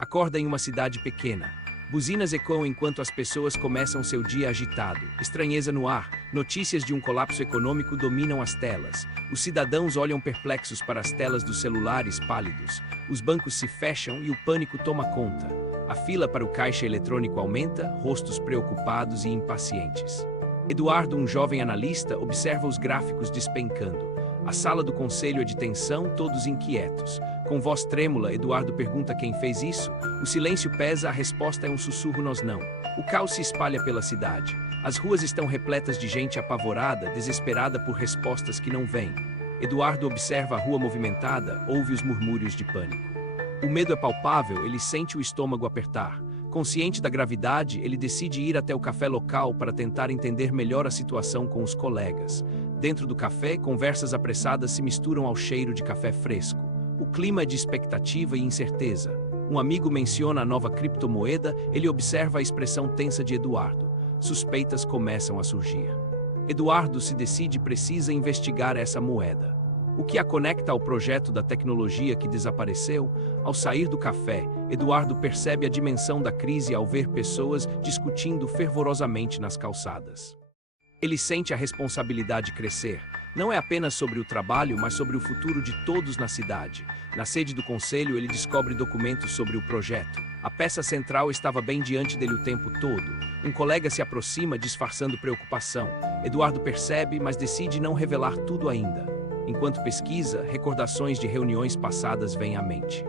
Acorda em uma cidade pequena. Buzinas ecoam enquanto as pessoas começam seu dia agitado. Estranheza no ar. Notícias de um colapso econômico dominam as telas. Os cidadãos olham perplexos para as telas dos celulares pálidos. Os bancos se fecham e o pânico toma conta. A fila para o caixa eletrônico aumenta, rostos preocupados e impacientes. Eduardo, um jovem analista, observa os gráficos despencando. A sala do conselho é de tensão, todos inquietos. Com voz trêmula, Eduardo pergunta quem fez isso. O silêncio pesa, a resposta é um sussurro nós não. O caos se espalha pela cidade. As ruas estão repletas de gente apavorada, desesperada por respostas que não vêm. Eduardo observa a rua movimentada, ouve os murmúrios de pânico. O medo é palpável, ele sente o estômago apertar. Consciente da gravidade, ele decide ir até o café local para tentar entender melhor a situação com os colegas. Dentro do café, conversas apressadas se misturam ao cheiro de café fresco. O clima é de expectativa e incerteza. Um amigo menciona a nova criptomoeda, ele observa a expressão tensa de Eduardo. Suspeitas começam a surgir. Eduardo se decide e precisa investigar essa moeda. O que a conecta ao projeto da tecnologia que desapareceu? Ao sair do café, Eduardo percebe a dimensão da crise ao ver pessoas discutindo fervorosamente nas calçadas. Ele sente a responsabilidade crescer. Não é apenas sobre o trabalho, mas sobre o futuro de todos na cidade. Na sede do conselho, ele descobre documentos sobre o projeto. A peça central estava bem diante dele o tempo todo. Um colega se aproxima, disfarçando preocupação. Eduardo percebe, mas decide não revelar tudo ainda. Enquanto pesquisa, recordações de reuniões passadas vêm à mente.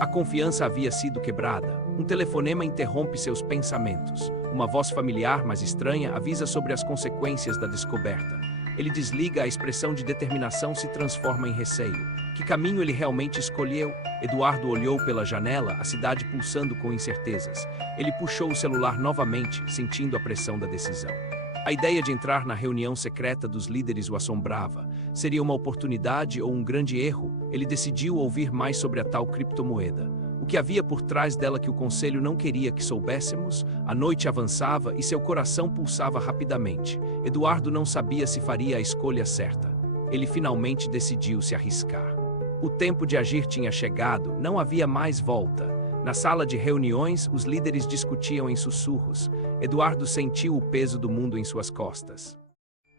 A confiança havia sido quebrada. Um telefonema interrompe seus pensamentos. Uma voz familiar, mas estranha, avisa sobre as consequências da descoberta. Ele desliga, a expressão de determinação se transforma em receio. Que caminho ele realmente escolheu? Eduardo olhou pela janela, a cidade pulsando com incertezas. Ele puxou o celular novamente, sentindo a pressão da decisão. A ideia de entrar na reunião secreta dos líderes o assombrava. Seria uma oportunidade ou um grande erro? Ele decidiu ouvir mais sobre a tal criptomoeda. O que havia por trás dela que o conselho não queria que soubéssemos? A noite avançava e seu coração pulsava rapidamente. Eduardo não sabia se faria a escolha certa. Ele finalmente decidiu se arriscar. O tempo de agir tinha chegado, não havia mais volta. Na sala de reuniões, os líderes discutiam em sussurros. Eduardo sentiu o peso do mundo em suas costas.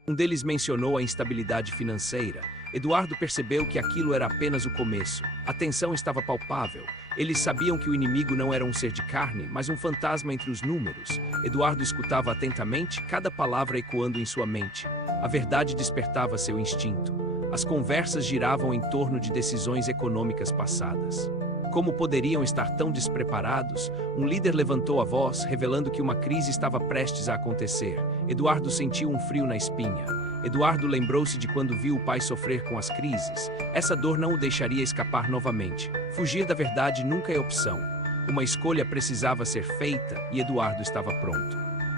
Um deles mencionou a instabilidade financeira. Eduardo percebeu que aquilo era apenas o começo. A tensão estava palpável. Eles sabiam que o inimigo não era um ser de carne, mas um fantasma entre os números. Eduardo escutava atentamente, cada palavra ecoando em sua mente. A verdade despertava seu instinto. As conversas giravam em torno de decisões econômicas passadas. Como poderiam estar tão despreparados? Um líder levantou a voz, revelando que uma crise estava prestes a acontecer. Eduardo sentiu um frio na espinha. Eduardo lembrou-se de quando viu o pai sofrer com as crises. Essa dor não o deixaria escapar novamente. Fugir da verdade nunca é opção. Uma escolha precisava ser feita e Eduardo estava pronto.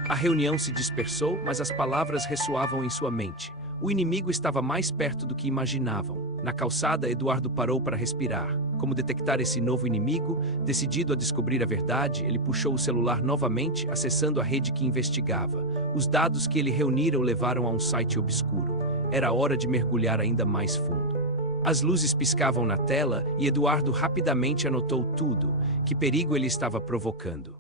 A reunião se dispersou, mas as palavras ressoavam em sua mente. O inimigo estava mais perto do que imaginavam. Na calçada, Eduardo parou para respirar. Como detectar esse novo inimigo? Decidido a descobrir a verdade, ele puxou o celular novamente, acessando a rede que investigava. Os dados que ele reunira o levaram a um site obscuro. Era hora de mergulhar ainda mais fundo. As luzes piscavam na tela e Eduardo rapidamente anotou tudo. Que perigo ele estava provocando.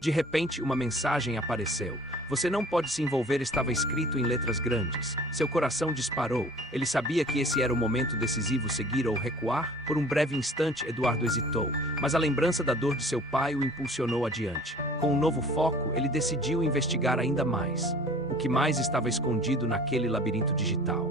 De repente, uma mensagem apareceu. Você não pode se envolver, estava escrito em letras grandes. Seu coração disparou. Ele sabia que esse era o momento decisivo, seguir ou recuar. Por um breve instante, Eduardo hesitou, mas a lembrança da dor de seu pai o impulsionou adiante. Com um novo foco, ele decidiu investigar ainda mais. O que mais estava escondido naquele labirinto digital?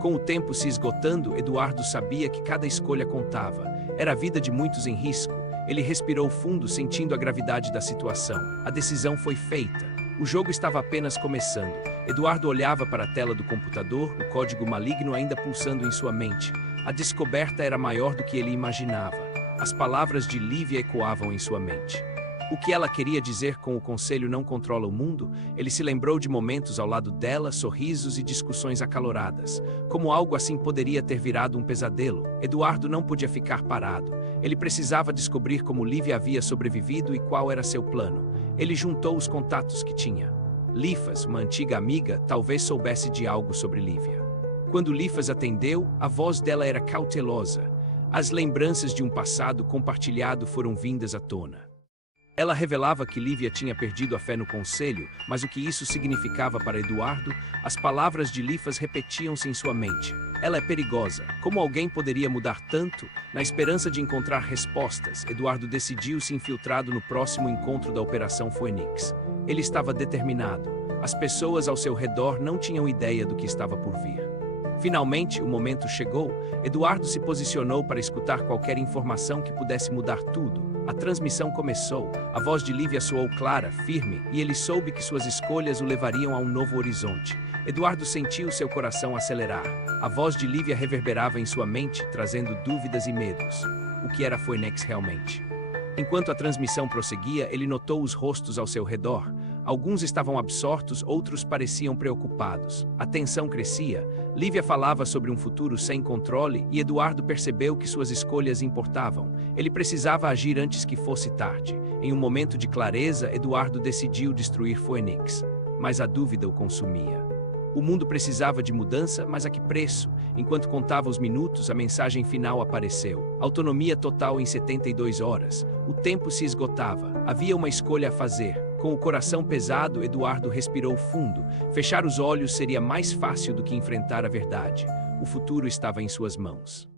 Com o tempo se esgotando, Eduardo sabia que cada escolha contava. Era a vida de muitos em risco. Ele respirou fundo, sentindo a gravidade da situação. A decisão foi feita. O jogo estava apenas começando. Eduardo olhava para a tela do computador, o código maligno ainda pulsando em sua mente. A descoberta era maior do que ele imaginava. As palavras de Lívia ecoavam em sua mente. O que ela queria dizer com o conselho não controla o mundo? Ele se lembrou de momentos ao lado dela, sorrisos e discussões acaloradas. Como algo assim poderia ter virado um pesadelo? Eduardo não podia ficar parado. Ele precisava descobrir como Lívia havia sobrevivido e qual era seu plano. Ele juntou os contatos que tinha. Lifas, uma antiga amiga, talvez soubesse de algo sobre Lívia. Quando Lifas atendeu, a voz dela era cautelosa. As lembranças de um passado compartilhado foram vindas à tona. Ela revelava que Lívia tinha perdido a fé no conselho, mas o que isso significava para Eduardo, as palavras de Lifas repetiam-se em sua mente. Ela é perigosa. Como alguém poderia mudar tanto? Na esperança de encontrar respostas, Eduardo decidiu se infiltrado no próximo encontro da Operação Phoenix. Ele estava determinado. As pessoas ao seu redor não tinham ideia do que estava por vir. Finalmente, o momento chegou. Eduardo se posicionou para escutar qualquer informação que pudesse mudar tudo. A transmissão começou. A voz de Lívia soou clara, firme, e ele soube que suas escolhas o levariam a um novo horizonte. Eduardo sentiu seu coração acelerar. A voz de Lívia reverberava em sua mente, trazendo dúvidas e medos. O que era Phoenix realmente? Enquanto a transmissão prosseguia, ele notou os rostos ao seu redor. Alguns estavam absortos, outros pareciam preocupados. A tensão crescia. Lívia falava sobre um futuro sem controle e Eduardo percebeu que suas escolhas importavam. Ele precisava agir antes que fosse tarde. Em um momento de clareza, Eduardo decidiu destruir Phoenix. Mas a dúvida o consumia. O mundo precisava de mudança, mas a que preço? Enquanto contava os minutos, a mensagem final apareceu. Autonomia total em 72 horas. O tempo se esgotava. Havia uma escolha a fazer. Com o coração pesado, Eduardo respirou fundo. Fechar os olhos seria mais fácil do que enfrentar a verdade. O futuro estava em suas mãos.